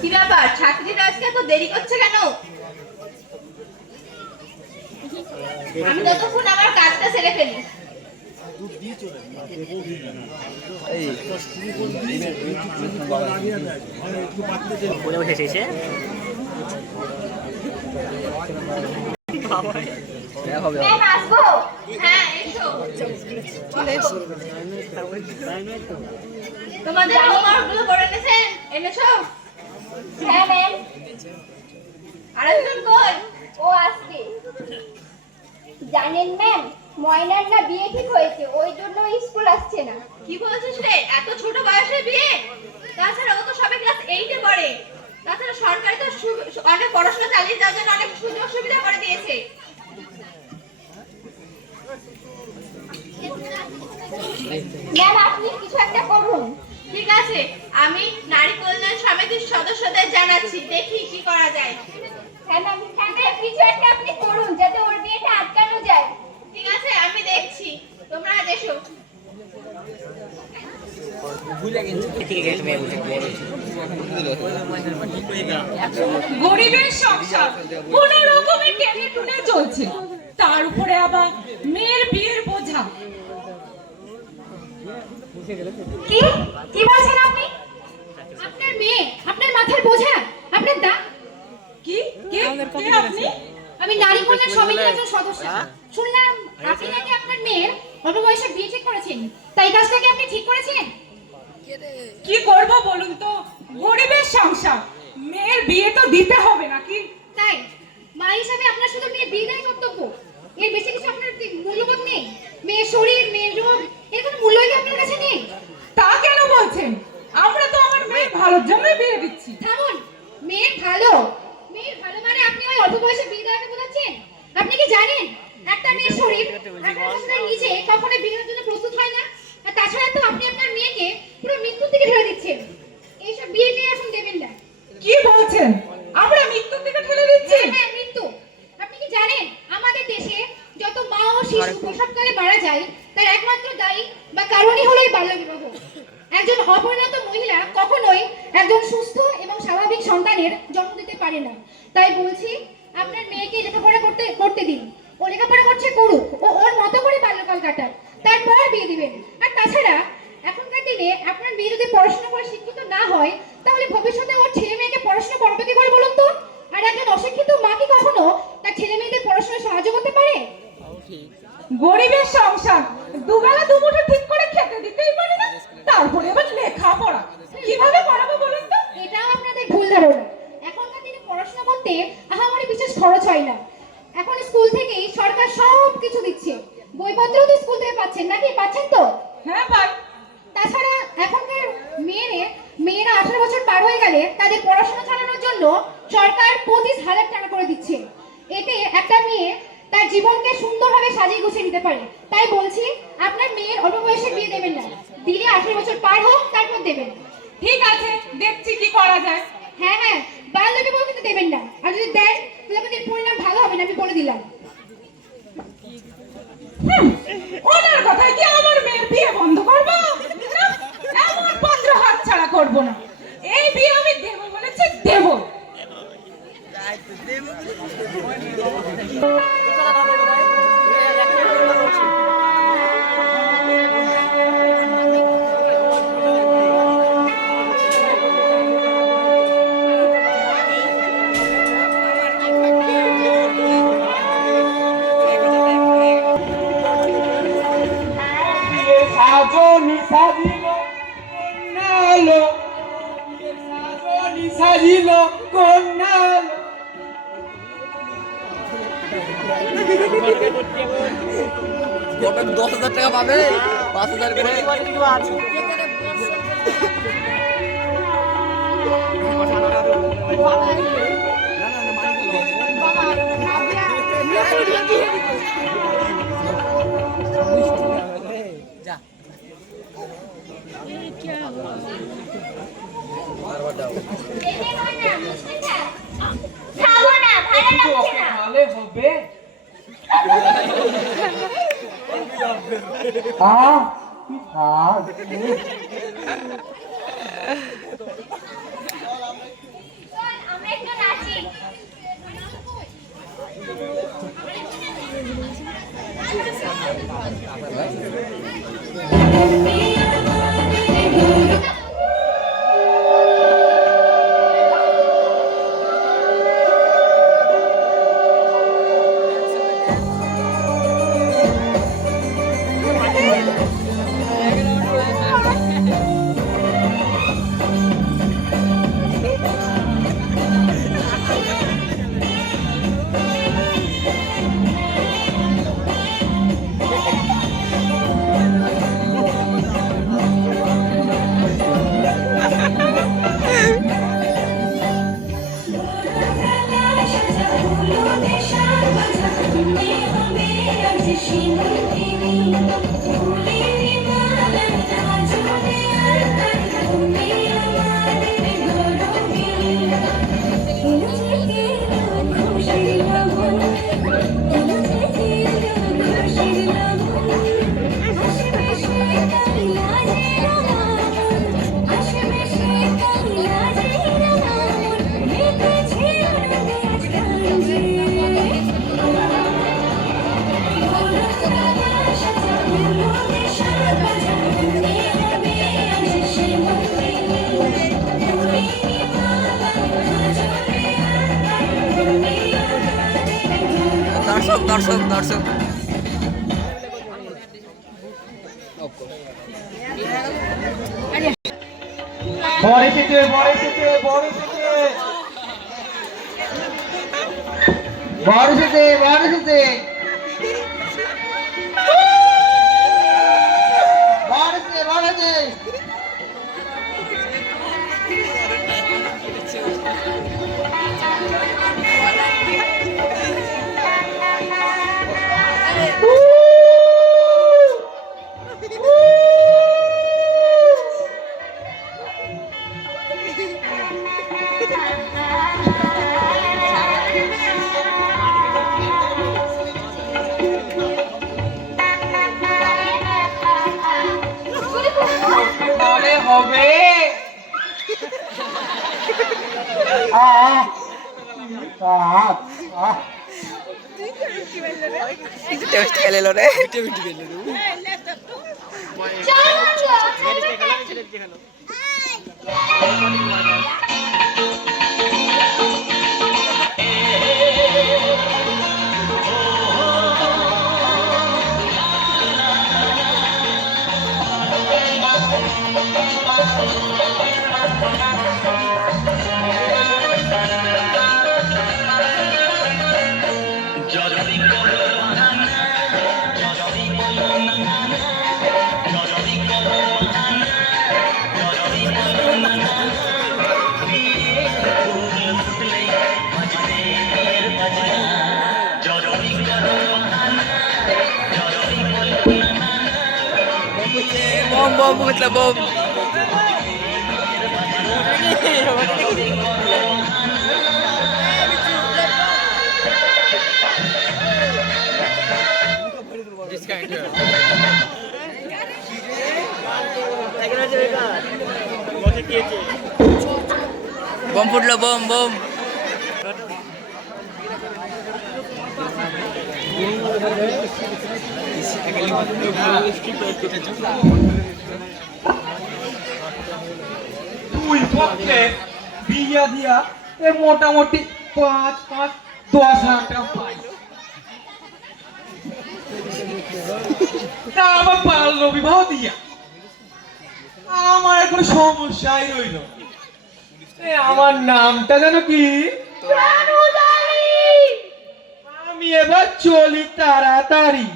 কি ব্যাপার, ছাত্রীরা আজকে এত দেরি করছে কেন? আমি ততক্ষণ আমার কাজটা সেরে ফেলি। তোমাদের হোমওয়ার্কগুলো করে এনেছো? হ্যাঁ ম্যাম। আরেকজন কই? ও আসছে। জানেন ম্যাম, ময়নার না বিয়ে ঠিক হয়েছে, ওই জন্য স্কুল আসছে না। কি বলছিস রে, এত ছোট বয়সে বিয়ে? তাছাড়া ও তো সবে ক্লাস 8 এ পড়ে। তাছাড়া সরকার তো অনেক পড়াশোনা চালিয়ে যাওয়ার জন্য অনেক সুযোগ সুবিধা করে দিয়েছে। ম্যাম, আপনি কিছু একটা করুন। ঠিক আছে, আমি নারী কল্যাণ সমিতির সদস্যদের জানাচ্ছি, দেখি কি করা যায়। হ্যাঁ ম্যাম, কিছু একটা আপনি করুন যাতে ওর বিয়েটা আটকানো যায়। ঠিক আছে, আমি দেখছি, তোমরা আজ এসো। গরিবের সংসার কোন রকমের টেনে টুনে চলছে, তার উপরে আবার মেয়ের বিয়ের বোঝা। কি বলছেন আপনি? আপনার মেয়ে আপনার মাথার বোঝা, আপনার দা? কি কে আপনি? আমি নারী কল্যাণ সমিতির একজন সদস্য। শুনলাম আপনি নাকি আপনার মেয়ের অল্প বয়সে বিয়ে ঠিক করেছেন, তাই কাজটা কি আপনি ঠিক করেছেন? কি করব বলুন তো, গরিবের সংসার, মেয়ের বিয়ে তো দিতে হবে নাকি? তাই মা হিসাবে আপনার শুধু মেয়ে বিয়ে দেওয়াই কর্তব্য, এর বেশি কিছু আপনার মূল্যবোধ নেই? মেয়ের শরীর, মেয়ের রূপ, এর কোনো মূল্যই কি আপনার কাছে নেই? তা কেন বলছেন? আমরা তো আমার মেয়ের ভালোর জন্যই বিয়ে দিচ্ছি। থামুন, মেয়ের ভালো মানে আপনি ওই অল্প বয়সে বিয়ে দেওয়াকে বোঝাচ্ছেন? আপনি কি জানেন একটা মেয়ের শরীর আপনার নিজে কখনো বিয়ের জন্য প্রস্তুত হয় না? আর তাছাড়া তো আপনি আপনার মেয়েকে পুরো মৃত্যুর দিকে ঠেলে দিচ্ছেন। এইসব বিয়ে নিয়ে এখন দেবেন না। কি বলছেন? আমরা মৃত্যুর দিকে ঠেলে দিচ্ছি? হ্যাঁ, মৃত্যু। আপনি কি জানেন আমাদের দেশে যত মা ও শিশু প্রসবকালে মারা যায় তার একমাত্র দায়ী বা কারণই হলো এই বাল্যবিবাহ। একজন অপরিণত মহিলা কখনোই একজন সুস্থ এবং স্বাভাবিক সন্তানের জন্ম দিতে পারে না। তাই বলছি, আপনার মেয়েকে লেখাপড়া করতে দিন। ও লেখাপড়া করছে, করুক, ও ওর মতো করে বাল্যকাল কাটাক, তারপর বিয়ে দিবেন। আর তাছাড়া এখনকার দিনে আপনার মেয়ে যদি পড়াশোনা করে শিক্ষিত না হয়, তাহলে ভবিষ্যতে ওর ছেলে মেয়েকে পড়াশোনা করাবে কি করে বলুন তো? আর একজন অশিক্ষিত মা কি কখনো তার ছেলে মেয়েদের পড়াশোনায় সাহায্য করতে পারে? গরিবের সংসার, দুবেলা দুমুঠো ঠিক করে খেতে দিতেই পারে না, তারপরে আবার লেখাপড়া কিভাবে করাবো বলুন তো? এটাও আপনাদের ভুল ধারণা। এখনকার দিনে পড়াশোনা করতে আহামরি বিশেষ খরচ হয় না। এখন স্কুল থেকেই সরকার সব কিছু দিচ্ছে। বইপত্রও তো স্কুল থেকে পাচ্ছেন নাকি? পাচ্ছেন তো? হ্যাঁ পাই। তাছাড়া এখনকার মেয়েরা 18 বছর পার হয়ে গেলে তাদের পড়াশোনা চালানোর জন্য সরকার 25,000 টাকা করে দিচ্ছে। এতে একটা মেয়ে তার জীবনকে সুন্দরভাবে সাজিয়ে গুছিয়ে নিতে পারে। তাই বলছি, আপনার মেয়ের অল্প বয়সে বিয়ে দেবেন না। দিলে 18 বছর পার হোক, তারপর দেবেন। ঠিক আছে, দেখছি কি করা যায়। হ্যাঁ, বাল্যবিবাহ কিন্তু দেবেন না। আর যদি দেন তাহলে আপনাদের পরিণাম ভালো হবে না, আমি বলে দিলাম। ওনার কথায় কি আমার মেয়ের বিয়ে বন্ধ করবো? এমন পত্র হাত ছাড়া করবো না। এই বিয়ে আমি দেবো বলেছি, দেবো। সাজিল কন্যা 10,000 টাকা পাবে, 5,000 করে। ভালো হবে কি স্বাদ। আমি একটু নাচি। দর্শক দর্শক দর্শক বড় এসেছে বড় এসেছে বড় এসেছে বড় এসেছে বড় এসেছে বড় এসেছে বড় এসেছে বলে হবে টেস্ট খেলে রে bom bom मतलब bom bom ফুটলো bom bom দুই পক্ষে বিয়া দিয়া এ মোটামুটি 5-10,000 টাকা পাই তা আবার বাল্য বিবাহ দিয়া আমার এখন সমস্যাই রইল আমার নামটা যেন কি আমি এবার চলি তাড়াতাড়ি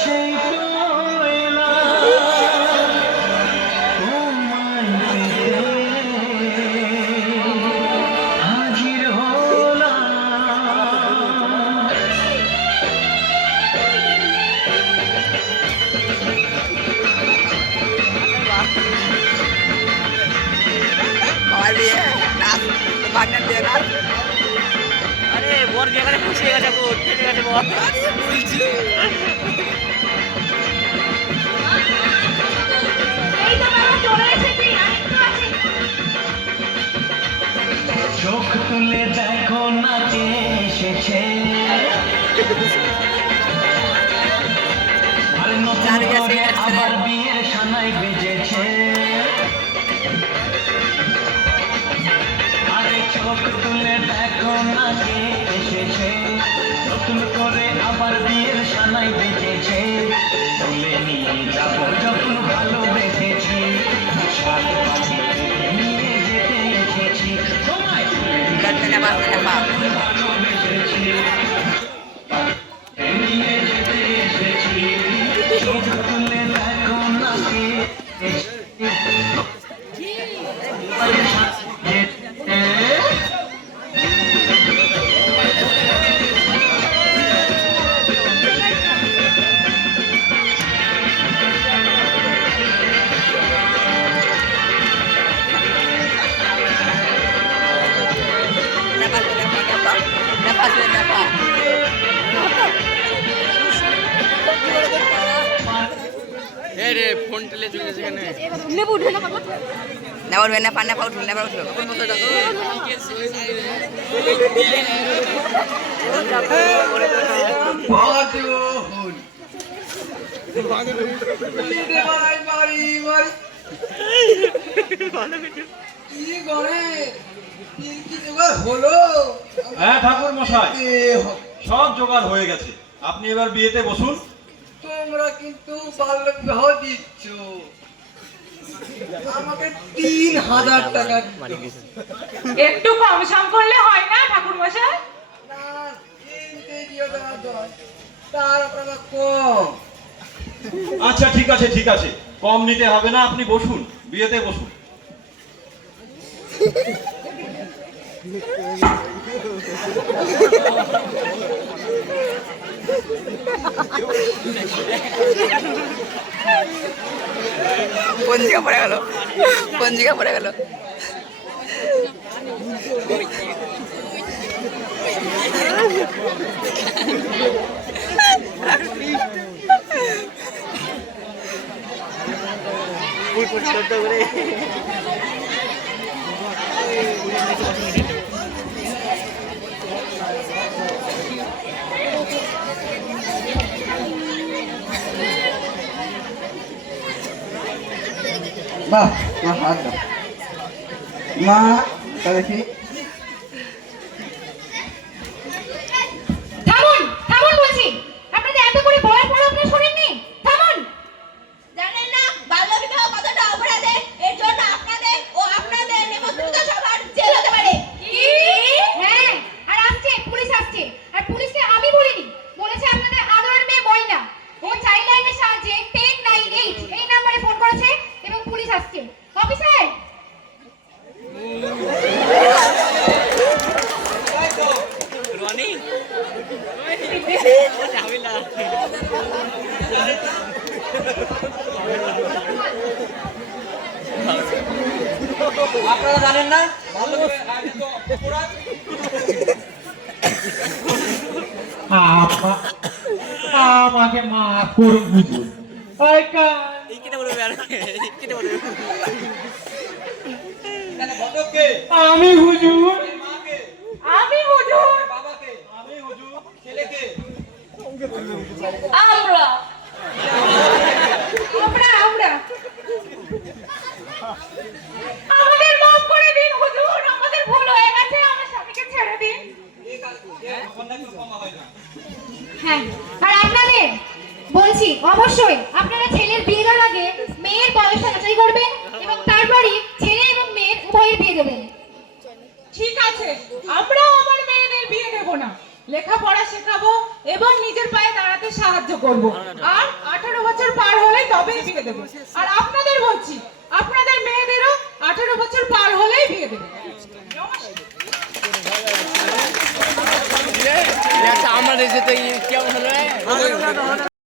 সেই হাজির হলাম और भी है नाच भागने दे नाच अरे बोल তোর বিয়ে করে খুশি হয়ে গেছে বোন ঠিক আছে বল এই তো বাবা চলে এসেছি আরেকটু আছি চোখ তুলে দেখো না কে এসেছে আর নতুন করে আবার বিয়ের সানাই বেজেছে আরে চোখ তুলে দেখো না কে এসেছে নতুন করে আবার বিয়ের সানাই বেজেছে তুলে নিয়ে যাবো যখন ভালোবেসেছি সাত পাখি নিয়ে যেতে এসেছি তোমায় তুলে নিয়ে ভালোবেসেছি নিয়ে যেতে এসেছি চোখ তুলে দেখো না কে নেবার ভেনে পান্না পাউট নেবার উঠলো হ্যাঁ ঠাকুর মশাই সব জোগাড় হয়ে গেছে আপনি এবার বিয়েতে বসুন তোমরা কিন্তু বাল্য বিবাহ দিচ্ছ আমাকে 3000 টাকা একটু কম সম করলে হয় না ঠাকুর মশাই? না কিনতে দিও তার আপনারা কম আচ্ছা ঠিক আছে কম নিতে হবে না আপনি বসুন বিয়েতে বসুন পঞ্জিকা পড়ে গেল বাহ মা হাত দাও মা তা দেখি থামুন বলছি আপনাদের এত করে বলার পর আপনারা শোনেননি থামুন জানেন না বাল্যবিবাহ কতটা অপরাধের এর জন্য আপনাদের ও আপনাদের নিমন্ত্রিত সবার জেল হতে পারে কি হ্যাঁ আর পুলিশ আসছে আর পুলিশকে আমি বলিনি বলেছে আপনাদের আদরের মেয়ে ময়না ও চাইল্ড লাইনের সাহায্যে 1098 এই নম্বরে ফোন করেছে এবং পুলিশ আসছে অফিসার রনি আপনারা জানেন না আমাকে মাফ করুন হুজুর আমি হুজুর আমি হুজুর আমরা আমাদের মাফ করে দিন হুজুর আমাদের ভুল হয়ে গেছে আমার স্বামীকে ছেড়ে দিন হ্যাঁ আর আপনাদের বলছি অবশ্যই আপনারা ছেলের বিয়ে দেওয়ার আগে মেয়ের বয়সটা যাচাই করবেন এবং তারপরই ছেলে এবং মেয়ের উভয়ের বিয়ে দেবেন ঠিক আছে আমরাও আমার মেয়েদের বিয়ে দেব না লেখাপড়া শেখাবো এবং নিজের পায়ে দাঁড়াতে সাহায্য করব আর 18 বছর পার হলে তবেই বিয়ে দেব আর আপনাদের বলছি আপনাদের মেয়েদেরও 18 বছর পার হলেই বিয়ে দেব আমাদের যেতে কেমন হলো